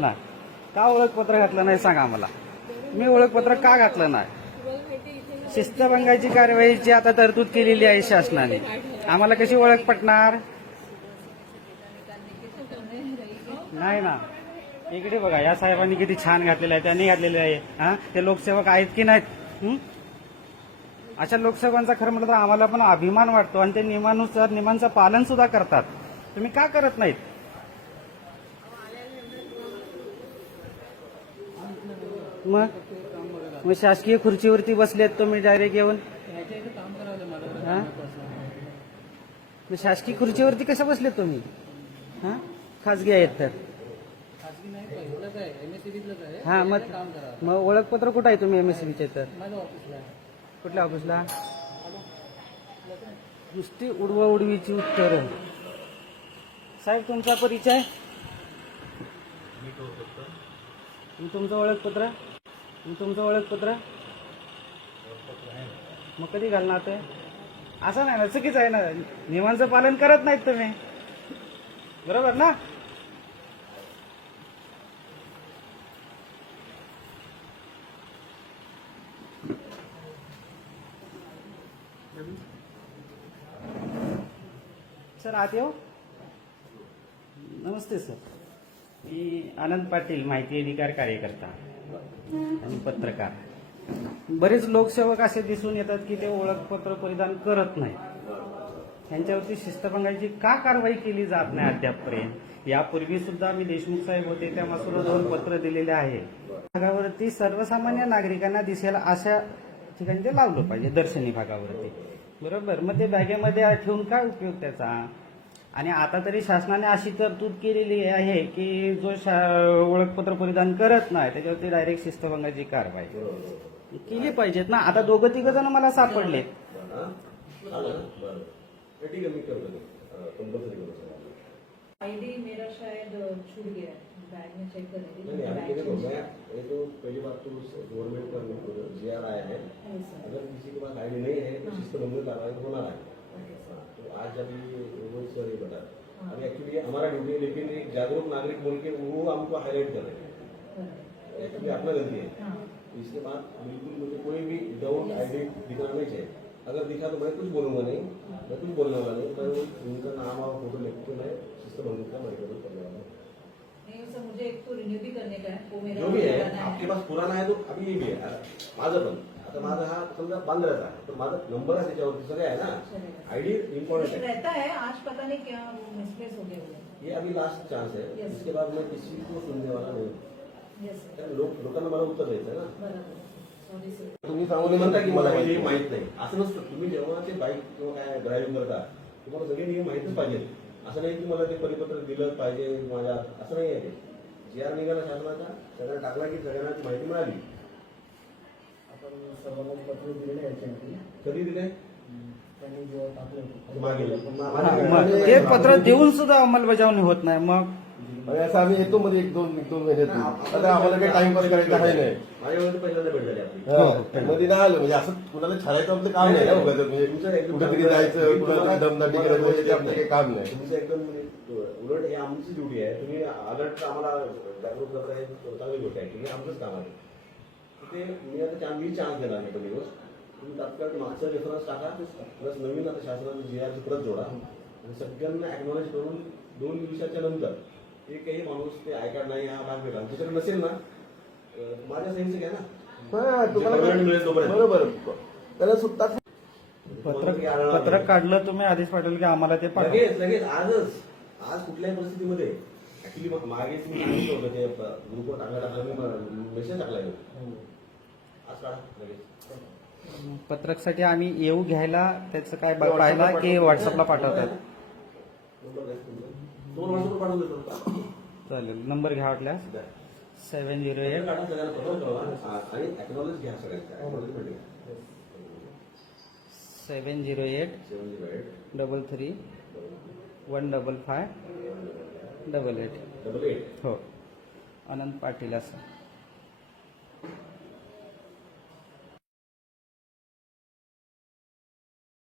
नाही. का ओळखपत्र घातलं नाही सांगा आम्हाला. मी ओळखपत्र का घातलं नाही? शिस्तभंगाची कारवाईची आता तरतूद केलेली आहे शासनाने आम्हाला कशी ओळख पटणार? नाही ना. इकडे बघा या साहेबांनी किती छान घातलेलं आहे त्यांनी घातलेलं आहे. हा? ते लोकसेवक आहेत की नाहीत? अशा लोकसेवकांचा खरं म्हटलं तर आम्हाला पण अभिमान वाटतो आणि ते नियमानुसार नियमांचं पालन सुद्धा करतात. तुम्ही का करत नाहीत? मग? मग शासकीय खुर्चीवरती बसलेत तुम्ही डायरेक्ट येऊन? हा? मग शासकीय खुर्चीवरती कसं बसलेत तुम्ही? हा? खाजगी आहेत तर. हा मग मग ओळखपत्र कुठं आहे तुम्ही एमएससीबीचे तर? कुठल्या ऑफिसला? नुसती उडवा उडवीची उत्तर. साहेब तुमचा परिचय? तुमचं ओळखपत्र? आणि तुमचं ओळखपत्र? मग कधी घालणार ते? असं नाही ना चुकीचं आहे ना. नियमांचं पालन करत नाहीत तुम्ही. बरोबर ना? सर आत येऊ? नमस्ते सर. मी आनंद पाटील माहिती अधिकार कार्यकर्ता. आणि पत्रकार. बरेच लोकसेवक असे दिसून येतात की ते ओळखपत्र परिधान करत नाही त्यांच्यावरती शिस्तभंगाची का कारवाई केली जात नाही अद्यापपर्यंत? यापूर्वी सुद्धा मी देशमुख साहेब होते तेव्हा सुद्धा दोन पत्र दिलेले आहे भागावरती सर्वसामान्य नागरिकांना दिसेल अशा ठिकाणी ते लावलं पाहिजे दर्शनी भागावरती. बरोबर? मग ते बॅगेमध्ये ठेवून काय उपयोग त्याचा? आणि आता तरी शासनाने अशी तरतूद केलेली आहे की जो शा- ओळखपत्र परिधान करत नाही त्याच्यावरती डायरेक्ट शिस्तभंगाची कारवाई. केली पाहिजेत ना. आता दोघं तिघ जण मला सापडले. है कर करो आईडी मेरा शायद छूट गया. बैग में चेक मैं ये तो पहली बात तो गवर्नमेंट का जी आर आया है अगर किसी के पास आईडी नहीं है तो शिस्तभंग कार्रवाई होना है हाँ, तो आज अभी वो सर ये बता अभी एक्चुअली हमारा ड्यूटी है लेकिन एक जागरूक नागरिक बोल के वो हमको हाईलाइट कर रहे हैं। एक्चुअली अपना गलती है। इसके बाद बिल्कुल मुझे कोई भी विदाउट आईडी दिखाना नहीं चाहिए। अगर दिखा तो मैं कुछ बोलूँगा नहीं। मैं कुछ बोलने वाला नहीं। वो उनका नाम और फ़ोटो लिख के मैं शिस्तभंग का मर्यादा करने वाला हूँ। मुझे एक तो रिन्यू भी करने का है। वो मेरा जो भी है आपके पास पुराना आहे तो अभी ये भी आहे माझं पण आता माझा हा समजा बांधलेला आहे. तर माझा नंबर आहे त्याच्यावरती सगळे आहे ना। आयडी इम्पॉर्टंट कुछ है रहता है. आज पता नहीं क्या मिसप्लेस हो गया हुआ ये अभी लास्ट चांस है. Yes. इसके बाद मैं किसी को सुनने वाला नहीं कारण लोक लोकांना मला उत्तर द्यायचं आहे ना? बराबर. तुम्ही सांगून म्हणता की मला हे माहीत नाही. असं नसतं. तुम्ही जेव्हा ते बाईक किंवा काय ड्रायव्हिंग करता तुम्हाला सगळे नियम माहितच पाहिजे असं नाही की मला ते परिपत्र दिलं पाहिजे माझ्या असं नाही आहे ते. जी आर निघाला शासनाचा सगळ्यांना टाकला की सगळ्यांना ती माहिती मिळाली. आपण सर्वांना पत्र दिलेले आहे याच्यावरती. कधी दिले त्यांनी जेव्हा टाकलं होतं. मागे हा, मग ते पत्र देऊन सुद्धा अंमलबजावणी होत नाही मग आणि असं आम्ही येतो मध्ये एक दोन एक दोन महिन्यातून आता आम्हाला काही टाइम पास करायचं आहे नाही. माझ्यामध्ये पहिल्यांदा भेट झाली आपली. हा, मध्ये नाही आलं. म्हणजे असं कुणाला छाडायचं आपलं काम नाही ना उगाच म्हणजे कुठेतरी जायचं कुणाला दमदाटी करायचं वगैरे ते आपलं. काही काम नाही. तुमचं एकदम म्हणजे उलट हे आमची ड्युटी आहे. तुम्ही अलर्ट आम्हाला जागरूक करताय चांगली गोष्ट आहे तुम्ही आमचंच काम आहे. ते मी आता चान्स मी चान्स देणार नाही तो दिवस. तुम्ही तात्काळ मागचा रेफरन्स टाका प्लस नवीन आता शासनाचं जी आर परत जोडा. आणि सगळ्यांना अॅक्नॉलेज करून दोन दिवसाच्या नंतर एकही माणूस ते आय कार्ड नाही हा भाग भेटा तुझ्याकडे नसेल ना? माझ्या सहीचं घ्या ना. हा, तुम्हाला जे मिळेल तोपर्यंत. बरोबर. त्याला सुट्टाच पत्र पत्रक काढलं तुम्ही आधीच पाठवलं की आम्हाला ते पाठवा. लगेच लगेच. आजच. आज कुठल्याही परिस्थितीमध्ये ऍक्च्युली मागे तुम्ही सांगितलं होतं ते ग्रुपवर टाकला टाकला मी मेसेज लगेच पत्रकसाठी आम्ही येऊ घ्यायला त्याचं काय पाहिला की व्हॉट्सअपला पाठवतात. चालेल नंबर घ्या वाटल्यास. Seven seven zero eight. Seven zero eight. Double three. One double five. Double eight. Double eight. हो. अनंत पाटील असं.